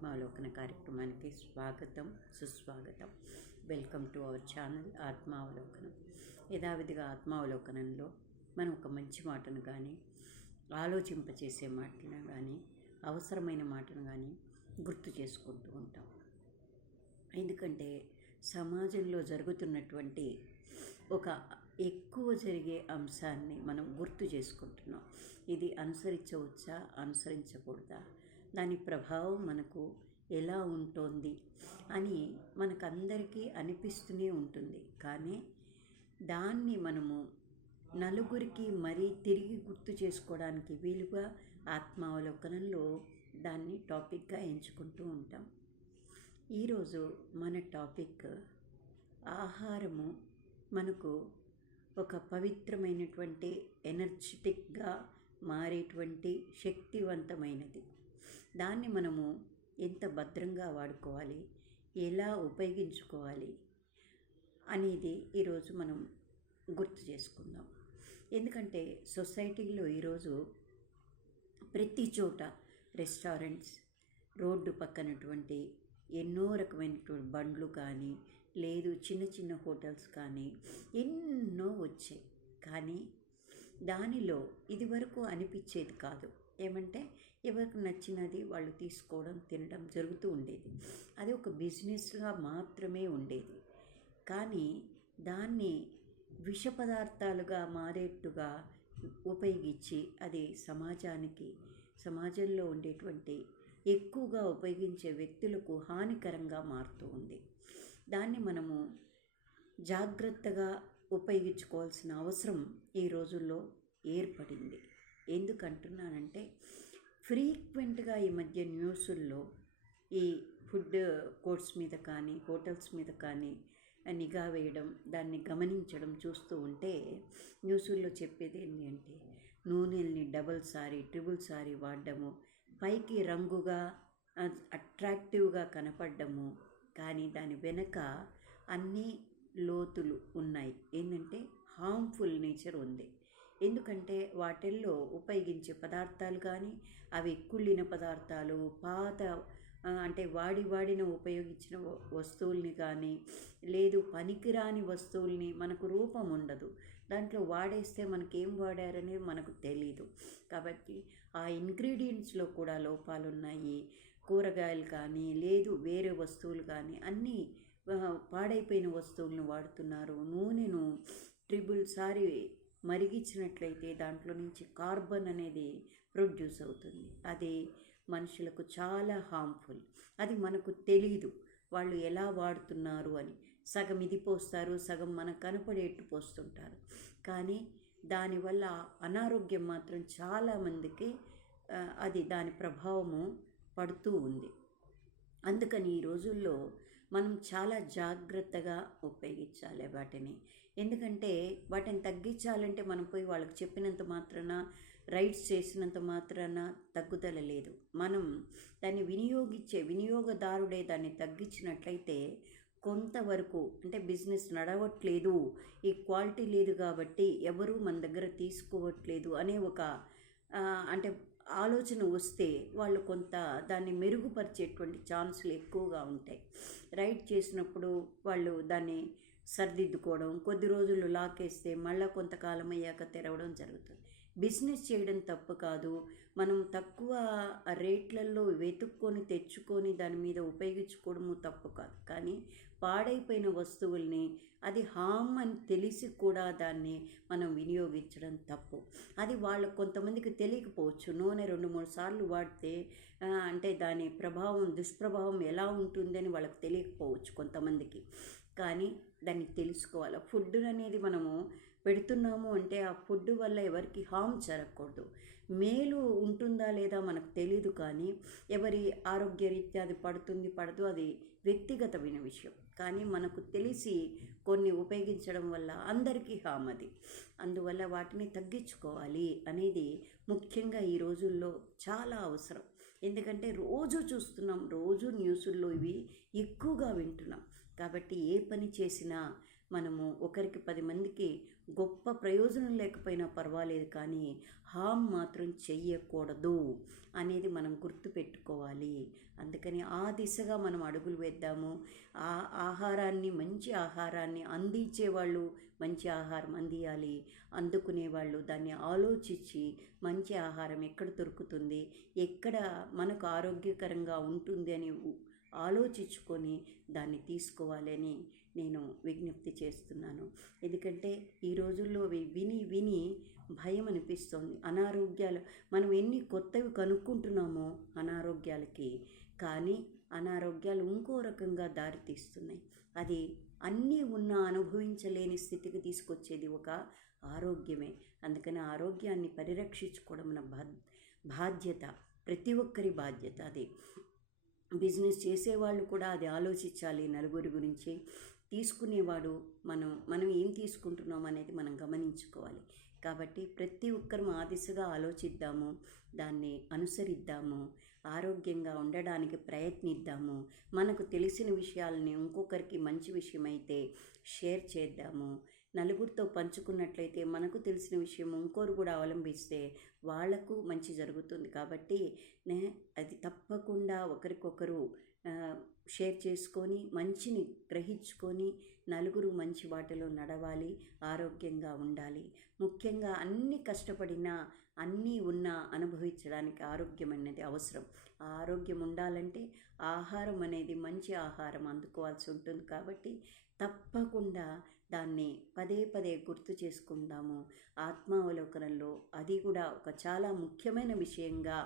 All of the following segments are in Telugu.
ఆత్మావలోకన కార్యక్రమానికి స్వాగతం, సుస్వాగతం. వెల్కమ్ టు అవర్ ఛానల్ ఆత్మావలోకనం. యథావిధిగా ఆత్మావలోకనంలో మనం ఒక మంచి మాటను కానీ, ఆలోచింపచేసే మాటను కానీ, అవసరమైన మాటను కానీ గుర్తు చేసుకుంటూ ఉంటాం. ఎందుకంటే సమాజంలో జరుగుతున్నటువంటి ఒక ఎక్కువ జరిగే అంశాన్ని మనం గుర్తు చేసుకుంటున్నాం. ఇది అనుసరించవచ్చా, అనుసరించకూడదా, దాని ప్రభావం మనకు ఎలా ఉంటుంది అని మనకందరికీ అనిపిస్తూనే ఉంటుంది. కానీ దాన్ని మనము నలుగురికి మరీ తిరిగి గుర్తు చేసుకోవడానికి వీలుగా ఆత్మావలోకనంలో దాన్ని టాపిక్గా ఎంచుకుంటూ ఉంటాం. ఈరోజు మన టాపిక్ ఆహారము మనకు ఒక పవిత్రమైనటువంటి ఎనర్జెటిక్గా మారేటువంటి శక్తివంతమైనది. దాన్ని మనము ఎంత భద్రంగా వాడుకోవాలి, ఎలా ఉపయోగించుకోవాలి అనేది ఈరోజు మనం గుర్తు చేసుకుందాం. ఎందుకంటే సొసైటీలో ఈరోజు ప్రతి చోట రెస్టారెంట్స్, రోడ్డు పక్కనటువంటి ఎన్నో రకమైనటువంటి బండ్లు కానీ, లేదు చిన్న చిన్న హోటల్స్ కానీ ఎన్నో వచ్చాయి. కానీ దానిలో ఇదివరకు అనిపించేది కాదు. ఏమంటే ఎవరికి నచ్చినది వాళ్ళు తీసుకోవడం, తినడం జరుగుతూ ఉండేది. అది ఒక బిజినెస్గా మాత్రమే ఉండేది. కానీ దాన్ని విష పదార్థాలుగా మారేట్టుగా ఉపయోగించి అది సమాజంలో ఉండేటువంటి ఎక్కువగా ఉపయోగించే వ్యక్తులకు హానికరంగా మారుతూ ఉంది. దాన్ని మనము జాగ్రత్తగా ఉపయోగించుకోవాల్సిన అవసరం ఈ రోజుల్లో ఏర్పడింది. ఎందుకంటున్నానంటే ఫ్రీక్వెంట్గా ఈ మధ్య న్యూసుల్లో ఈ ఫుడ్ కోర్ట్స్ మీద కానీ, హోటల్స్ మీద కానీ నిఘా వేయడం, దాన్ని గమనించడం చూస్తూ ఉంటే న్యూసుల్లో చెప్పేది ఏంటి అంటే నూనెల్ని డబుల్ సారీ, ట్రిపుల్ సారీ వాడడము, పైకి రంగుగా అట్రాక్టివ్గా కనపడము, కానీ దాని వెనక అన్ని లోతులు ఉన్నాయి. ఏంటంటే హార్మ్ఫుల్ నేచర్ ఉంది. ఎందుకంటే వాటిల్లో ఉపయోగించే పదార్థాలు కానీ, అవి కుళ్ళిన పదార్థాలు, పాత అంటే వాడిన ఉపయోగించిన వస్తువుల్ని కానీ, లేదు పనికిరాని వస్తువుల్ని, మనకు రూపం ఉండదు. దాంట్లో వాడేస్తే మనకేం వాడారనేది మనకు తెలీదు. కాబట్టి ఆ ఇంగ్రీడియంట్స్లో కూడా లోపాలు ఉన్నాయి. కూరగాయలు కానీ, లేదు వేరే వస్తువులు కానీ అన్నీ పాడైపోయిన వస్తువులను వాడుతున్నారు. నూనెను ట్రిపుల్ సారి మరిగించినట్లయితే దాంట్లో నుంచి కార్బన్ అనేది ప్రొడ్యూస్ అవుతుంది. అది మనుషులకు చాలా హార్మ్ఫుల్. అది మనకు తెలీదు వాళ్ళు ఎలా వాడుతున్నారు అని. సగం ఇది పోస్తారు, సగం మనకు కనపడేట్టు పోస్తుంటారు. కానీ దానివల్ల అనారోగ్యం మాత్రం చాలామందికి దాని ప్రభావము పడుతూ ఉంది. అందుకని ఈ రోజుల్లో మనం చాలా జాగ్రత్తగా ఉపయోగించాలి వాటిని. ఎందుకంటే వాటిని తగ్గించాలంటే మనం పోయి వాళ్ళకి చెప్పినంత మాత్రాన, రైట్స్ చేసినంత మాత్రాన తగ్గుదల లేదు. మనం దాన్ని వినియోగదారుడే దాన్ని తగ్గించినట్లయితే కొంతవరకు, అంటే బిజినెస్ నడవట్లేదు, ఈ క్వాలిటీ లేదు కాబట్టి ఎవరు మన దగ్గర తీసుకోవట్లేదు అనే ఒక ఆలోచన వస్తే వాళ్ళు కొంత దాన్ని మెరుగుపరిచేటువంటి ఛాన్సులు ఎక్కువగా ఉంటాయి. రైట్ చేసినప్పుడు వాళ్ళు దాన్ని సరిదిద్దుకోవడం, కొద్ది రోజులు లాకేస్తే మళ్ళీ కొంతకాలం అయ్యాక తెరవడం జరుగుతుంది. బిజినెస్ చేయడం తప్పు కాదు. మనం తక్కువ రేట్లలో వెతుక్కొని తెచ్చుకొని దాని మీద ఉపయోగించుకోవడము తప్పు కాదు. కానీ పాడైపోయిన వస్తువుల్ని, అది హామ్ అని తెలిసి కూడా దాన్ని మనం వినియోగించడం తప్పు. అది వాళ్ళకు కొంతమందికి తెలియకపోవచ్చు. నూనె 2-3 సార్లు వాడితే అంటే దాని దుష్ప్రభావం ఎలా ఉంటుందని వాళ్ళకి తెలియకపోవచ్చు కొంతమందికి. కానీ దాన్ని తెలుసుకోవాలి. ఫుడ్ అనేది మనము పెడుతున్నాము అంటే ఆ ఫుడ్ వల్ల ఎవరికి హామ్ జరగకూడదు. మేలు ఉంటుందా లేదా మనకు తెలీదు. కానీ ఎవరి ఆరోగ్యరీత్యా అది పడదు, అది వ్యక్తిగతమైన విషయం. కానీ మనకు తెలిసి కొన్ని ఉపయోగించడం వల్ల అందరికీ హామ్ అది. అందువల్ల వాటిని తగ్గించుకోవాలి అనేది ముఖ్యంగా ఈ రోజుల్లో చాలా అవసరం. ఎందుకంటే రోజు చూస్తున్నాం, రోజు న్యూసుల్లో ఇవి ఎక్కువగా వింటున్నాం. కాబట్టి ఏ పని చేసినా మనము ఒకరికి 10 మందికి గొప్ప ప్రయోజనం లేకపోయినా పర్వాలేదు, కానీ హామ్ మాత్రం చెయ్యకూడదు అనేది మనం గుర్తుపెట్టుకోవాలి. అందుకని ఆ దిశగా మనం అడుగులు వేద్దాము. ఆ ఆహారాన్ని, మంచి ఆహారాన్ని అందించేవాళ్ళు మంచి ఆహారం అందియాలి, అందుకునేవాళ్ళు దాన్ని ఆలోచించి మంచి ఆహారం ఎక్కడ దొరుకుతుంది, ఎక్కడ మనకు ఆరోగ్యకరంగా ఉంటుంది అని ఆలోచించుకొని దాన్ని తీసుకోవాలని నేను విజ్ఞప్తి చేస్తున్నాను. ఎందుకంటే ఈ రోజుల్లో విని విని భయం అనిపిస్తుంది. అనారోగ్యాలు మనం ఎన్ని కొత్తవి కనుక్కుంటున్నామో అనారోగ్యాలకి, కానీ అనారోగ్యాలు ఇంకో రకంగా దారితీస్తున్నాయి. అది అన్నీ ఉన్నా అనుభవించలేని స్థితికి తీసుకొచ్చేది ఒక ఆరోగ్యమే. అందుకని ఆరోగ్యాన్ని పరిరక్షించుకోవడం మన బాధ్యత, ప్రతి ఒక్కరి బాధ్యత. అది బిజినెస్ చేసేవాళ్ళు కూడా అది ఆలోచించాలి. నలుగురి గురించి తీసుకునేవాడు మనం ఏం తీసుకుంటున్నాం అనేది మనం గమనించుకోవాలి. కాబట్టి ప్రతి ఒక్కరు ఆ దిశగా ఆలోచిద్దాము, దాన్ని అనుసరిద్దాము, ఆరోగ్యంగా ఉండడానికి ప్రయత్నిద్దాము. మనకు తెలిసిన విషయాలని ఇంకొకరికి మంచి విషయమైతే షేర్ చేద్దాము. నలుగురితో పంచుకున్నట్లయితే మనకు తెలిసిన విషయం ఇంకోరు కూడా అవలంబిస్తే వాళ్లకు మంచి జరుగుతుంది. కాబట్టి అది తప్పకుండా ఒకరికొకరు షేర్ చేసుకొని మంచిని గ్రహించుకొని నలుగురు మంచి వాటిలో నడవాలి, ఆరోగ్యంగా ఉండాలి. ముఖ్యంగా అన్ని కష్టపడినా అన్నీ ఉన్నా అనుభవించడానికి ఆరోగ్యం అనేది అవసరం. ఆ ఆరోగ్యం ఉండాలంటే ఆహారం అనేది మంచి ఆహారం అందుకోవాల్సి ఉంటుంది. కాబట్టి తప్పకుండా దాన్ని పదే పదే గుర్తు చేసుకుందాము. ఆత్మావలోకనంలో అది కూడా ఒక చాలా ముఖ్యమైన విషయంగా,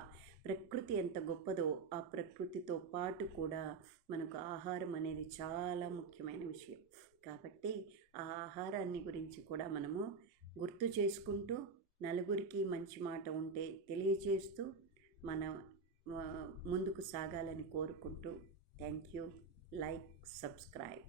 ప్రకృతి ఎంత గొప్పదో ఆ ప్రకృతితో పాటు కూడా మనకు ఆహారం అనేది చాలా ముఖ్యమైన విషయం. కాబట్టి ఆ ఆహారాన్ని గురించి కూడా మనము గుర్తు చేసుకుంటూ నలుగురికి మంచి మాట ఉంటే తెలియజేస్తూ మనం ముందుకు సాగాలని కోరుకుంటూ థ్యాంక్ యూ. Like, subscribe.